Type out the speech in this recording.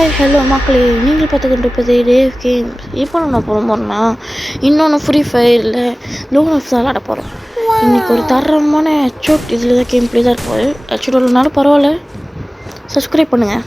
Hi hello மக்களே, நீங்கள் பார்த்துக்கிட்டு டேவ் கேம்ஸ். இப்போ நான் போகிறோம்னா இன்னொன்று ஃப்ரீ ஃபயரில் டோனட்ஸ் தான் விளாட போகிறோம். இன்றைக்கி ஒரு தரமான ஹெட்ஷாட் இதில் தான் கேம் ப்ளே தான் இருப்பார். ஹெட்ஷாட் இல்லைனாலும் பரவாயில்ல, சப்ஸ்கிரைப் பண்ணுங்கள்.